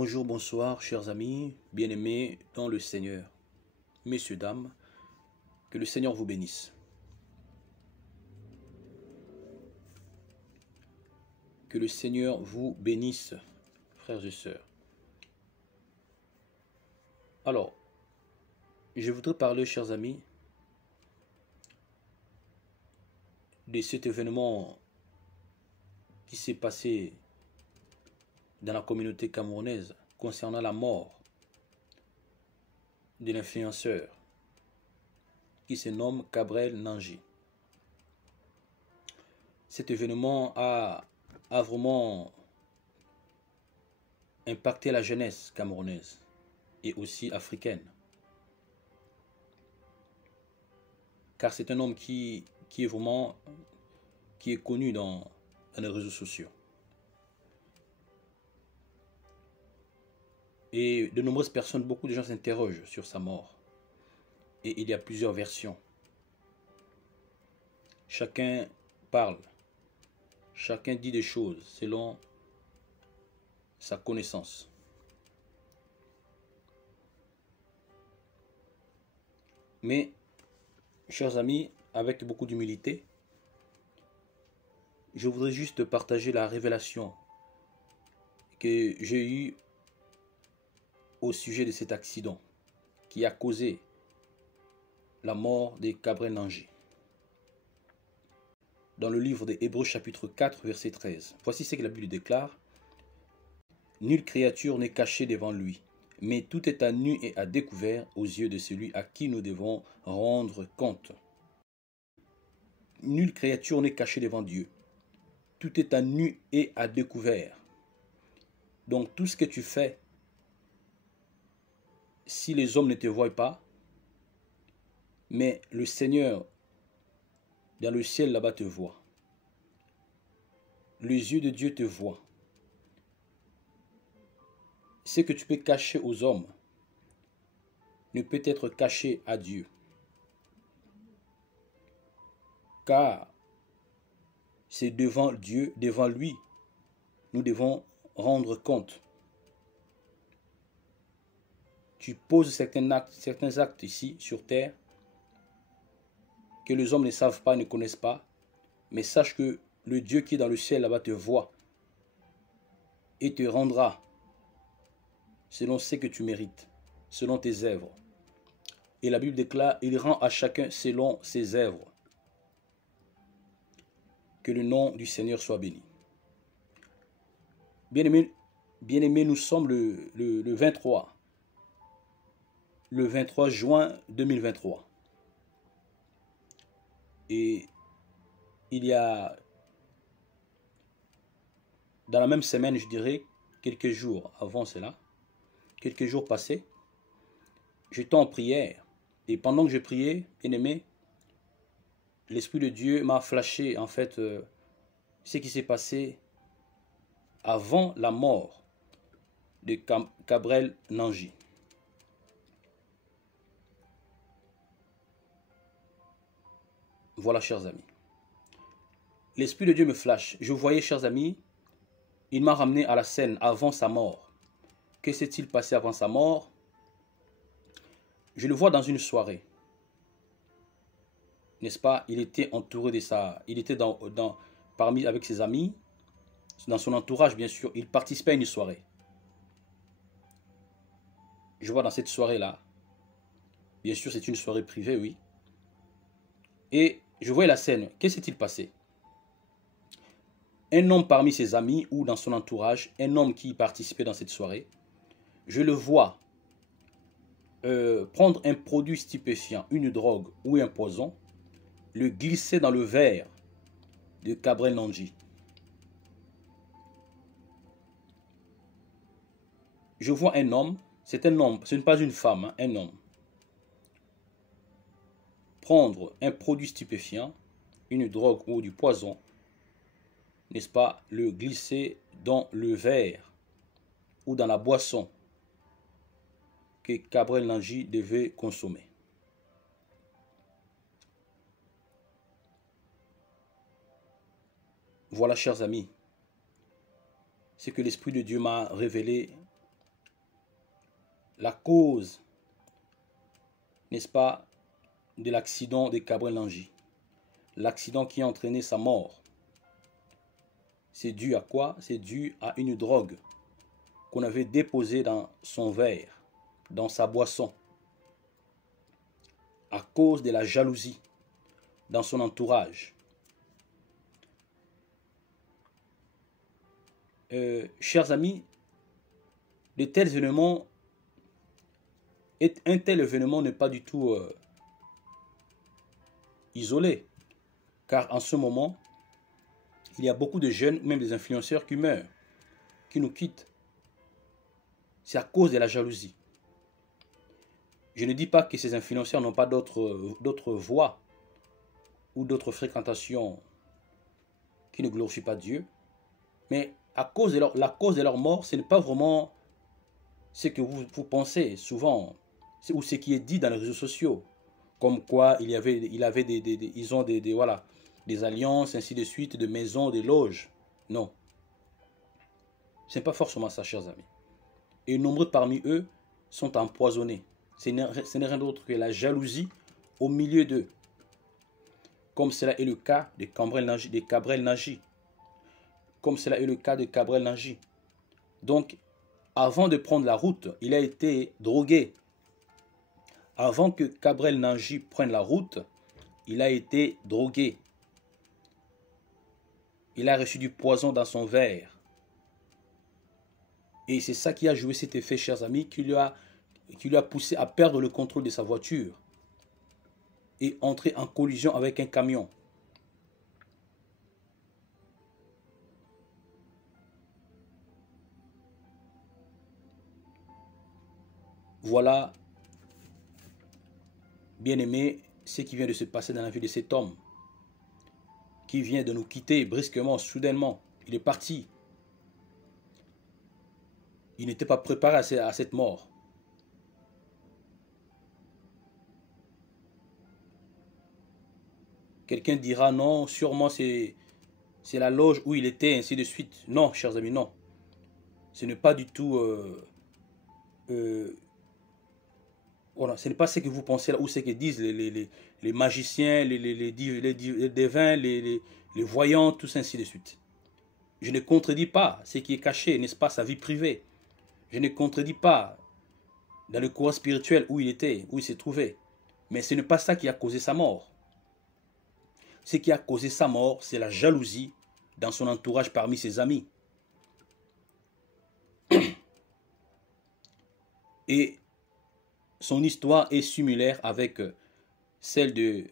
Bonjour, bonsoir, chers amis, bien-aimés dans le Seigneur. Messieurs, dames, que le Seigneur vous bénisse. Que le Seigneur vous bénisse, frères et sœurs. Alors, je voudrais parler, chers amis, de cet événement qui s'est passé dans la communauté camerounaise concernant la mort de l'influenceur qui se nomme Gabriel Nanji. Cet événement a vraiment impacté la jeunesse camerounaise et aussi africaine. Car c'est un homme qui est connu dans les réseaux sociaux. Et de nombreuses personnes, beaucoup de gens s'interrogent sur sa mort. Et il y a plusieurs versions. Chacun parle. Chacun dit des choses selon sa connaissance. Mais, chers amis, avec beaucoup d'humilité, je voudrais juste partager la révélation que j'ai eue au sujet de cet accident qui a causé la mort de Gabriel Nanji. Dans le livre des Hébreux chapitre 4 verset 13, voici ce que la Bible déclare. Nulle créature n'est cachée devant lui, mais tout est à nu et à découvert aux yeux de celui à qui nous devons rendre compte. Nulle créature n'est cachée devant Dieu. Tout est à nu et à découvert. Donc tout ce que tu fais, si les hommes ne te voient pas, mais le Seigneur dans le ciel là-bas te voit. Les yeux de Dieu te voient. Ce que tu peux cacher aux hommes ne peut être caché à Dieu. Car c'est devant Dieu, devant lui, nous devons rendre compte. Tu poses certains actes ici sur terre que les hommes ne savent pas, ne connaissent pas, mais sache que le Dieu qui est dans le ciel là-bas te voit et te rendra selon ce que tu mérites, selon tes œuvres. Et la Bible déclare, il rend à chacun selon ses œuvres. Que le nom du Seigneur soit béni. Bien-aimés, nous sommes le 23 juin 2023. Et il y a, dans la même semaine, je dirais, quelques jours avant cela, quelques jours passés, j'étais en prière. Et pendant que je priais, bien-aimé, l'Esprit de Dieu m'a flashé, en fait, ce qui s'est passé avant la mort de Gabriel Nanji. Voilà, chers amis. L'Esprit de Dieu me flash. Je voyais, chers amis, il m'a ramené à la scène avant sa mort. Que s'est-il passé avant sa mort? Je le vois dans une soirée. N'est-ce pas? Il était entouré de ça. Il était parmi avec ses amis. Dans son entourage, bien sûr. Il participait à une soirée. Je vois dans cette soirée-là. Bien sûr, c'est une soirée privée, oui. Et je vois la scène. Que s'est-il passé? Un homme parmi ses amis ou dans son entourage, un homme qui participait dans cette soirée, je le vois prendre un produit stupéfiant, une drogue ou un poison, le glisser dans le verre de Gabriel Nanji. Je vois un homme, c'est un homme, ce n'est pas une femme, hein, un homme, prendre un produit stupéfiant, une drogue ou du poison, n'est-ce pas, le glisser dans le verre ou dans la boisson que Gabriel Nanji devait consommer. Voilà, chers amis, ce que l'Esprit de Dieu m'a révélé la cause, n'est-ce pas, de l'accident de Gabriel Nanji. L'accident qui a entraîné sa mort. C'est dû à quoi? C'est dû à une drogue qu'on avait déposée dans son verre, dans sa boisson, à cause de la jalousie dans son entourage. Chers amis, un tel événement n'est pas du tout isolé, car en ce moment, il y a beaucoup de jeunes, même des influenceurs qui meurent, qui nous quittent. C'est à cause de la jalousie. Je ne dis pas que ces influenceurs n'ont pas d'autres voies ou d'autres fréquentations qui ne glorifient pas Dieu, mais la cause de leur mort, ce n'est pas vraiment ce que vous pensez souvent, ou ce qui est dit dans les réseaux sociaux, comme quoi ils ont voilà, des alliances, ainsi de suite, de maisons, des loges. Non. Ce n'est pas forcément ça, chers amis. Et nombreux parmi eux sont empoisonnés. Ce n'est rien d'autre que la jalousie au milieu d'eux. Comme cela est le cas de Gabriel Nanji. Comme cela est le cas de Gabriel Nanji. Donc, avant de prendre la route, il a été drogué. Avant que Gabriel Nanji prenne la route, il a été drogué. Il a reçu du poison dans son verre. Et c'est ça qui a joué cet effet, chers amis, qui lui a poussé à perdre le contrôle de sa voiture et entrer en collision avec un camion. Voilà, bien-aimé, ce qui vient de se passer dans la vie de cet homme, qui vient de nous quitter brusquement, soudainement. Il est parti. Il n'était pas préparé à cette mort. Quelqu'un dira non, sûrement c'est la loge où il était, ainsi de suite. Non, chers amis, non. Ce n'est pas du tout... voilà, ce n'est pas ce que vous pensez là, ou ce que disent les magiciens, les devins, les voyants, tous ainsi de suite. Je ne contredis pas ce qui est caché, n'est-ce pas, sa vie privée. Je ne contredis pas dans le courant spirituel où il était, où il s'est trouvé. Mais ce n'est pas ça qui a causé sa mort. Ce qui a causé sa mort, c'est la jalousie dans son entourage parmi ses amis. Et son histoire est similaire avec celle de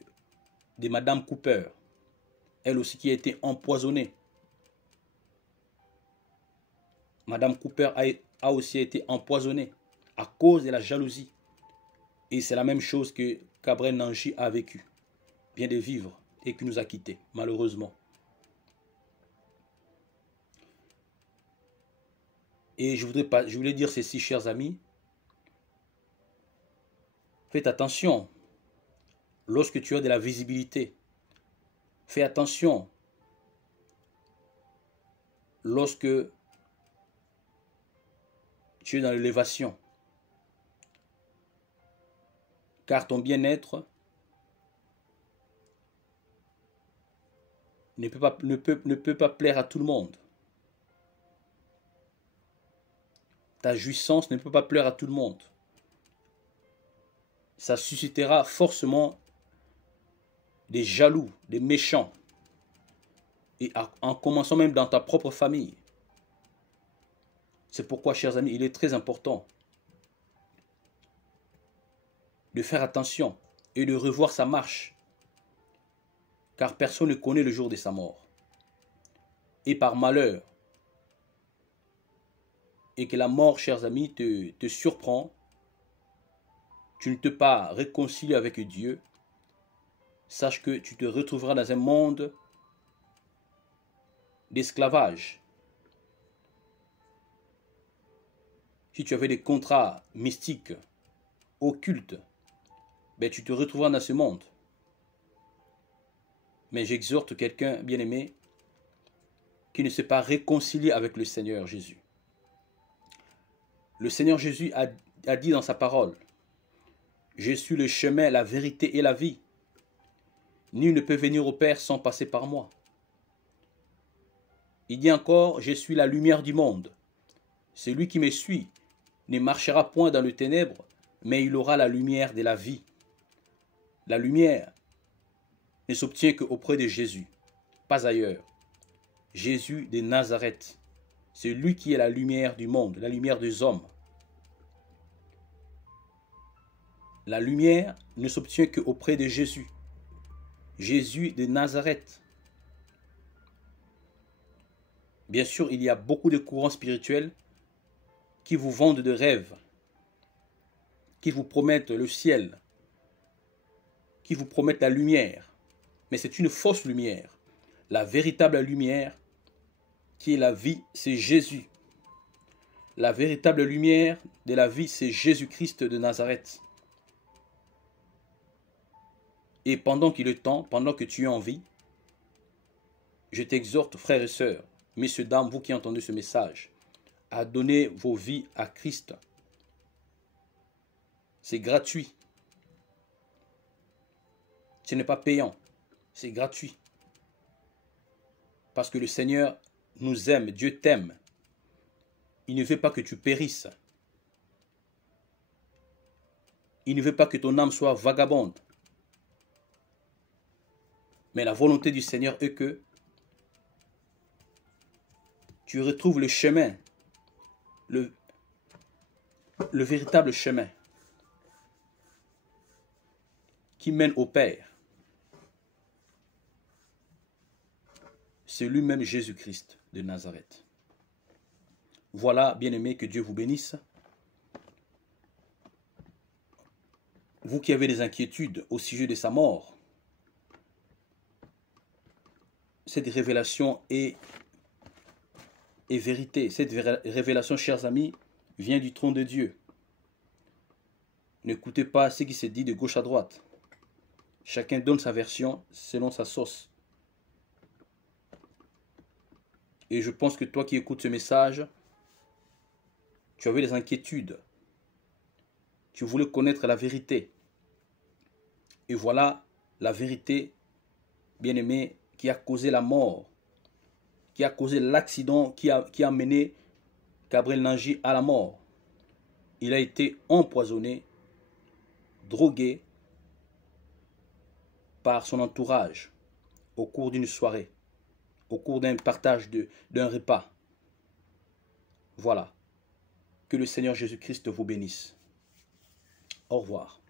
Madame Cooper. Elle aussi qui a été empoisonnée. Madame Cooper a aussi été empoisonnée à cause de la jalousie. Et c'est la même chose que Gabriel Nanji a vécu, vient de vivre et qui nous a quittés, malheureusement. Et je voulais dire ceci, chers amis. Faites attention lorsque tu as de la visibilité. Fais attention lorsque tu es dans l'élévation. Car ton bien-être ne peut pas plaire à tout le monde. Ta jouissance ne peut pas plaire à tout le monde. Ça suscitera forcément des jaloux, des méchants. Et en commençant même dans ta propre famille. C'est pourquoi, chers amis, il est très important de faire attention et de revoir sa marche. Car personne ne connaît le jour de sa mort. Et par malheur, et que la mort, chers amis, te surprend, tu ne te pas réconcilier avec Dieu, sache que tu te retrouveras dans un monde d'esclavage. Si tu avais des contrats mystiques, occultes, ben tu te retrouveras dans ce monde. Mais j'exhorte quelqu'un, bien-aimé, qui ne s'est pas réconcilié avec le Seigneur Jésus. Le Seigneur Jésus a dit dans sa parole, « Je suis le chemin, la vérité et la vie. Nul ne peut venir au Père sans passer par moi. » Il dit encore, « Je suis la lumière du monde. Celui qui me suit ne marchera point dans le ténèbre, mais il aura la lumière de la vie. » La lumière ne s'obtient qu'auprès de Jésus, pas ailleurs. Jésus de Nazareth, c'est lui qui est la lumière du monde, la lumière des hommes. La lumière ne s'obtient qu'auprès de Jésus. Jésus de Nazareth. Bien sûr, il y a beaucoup de courants spirituels qui vous vendent de rêves, qui vous promettent le ciel, qui vous promettent la lumière. Mais c'est une fausse lumière. La véritable lumière, qui est la vie, c'est Jésus. La véritable lumière de la vie, c'est Jésus-Christ de Nazareth. Et pendant qu'il est temps, pendant que tu es en vie, je t'exhorte, frères et sœurs, messieurs, dames, vous qui entendez ce message, à donner vos vies à Christ. C'est gratuit. Ce n'est pas payant. C'est gratuit. Parce que le Seigneur nous aime, Dieu t'aime. Il ne veut pas que tu périsses. Il ne veut pas que ton âme soit vagabonde. Mais la volonté du Seigneur est que tu retrouves le chemin, le véritable chemin qui mène au Père. C'est lui-même Jésus-Christ de Nazareth. Voilà, bien-aimés, que Dieu vous bénisse. Vous qui avez des inquiétudes au sujet de sa mort, cette révélation est vérité. Cette révélation, chers amis, vient du trône de Dieu. N'écoutez pas ce qui se dit de gauche à droite. Chacun donne sa version selon sa sauce. Et je pense que toi qui écoutes ce message, tu avais des inquiétudes. Tu voulais connaître la vérité. Et voilà la vérité, bien-aimé, qui a causé la mort, qui a causé l'accident qui a mené Gabriel Nanji à la mort. Il a été empoisonné, drogué par son entourage au cours d'une soirée, au cours d'un partage d'un repas. Voilà. Que le Seigneur Jésus-Christ vous bénisse. Au revoir.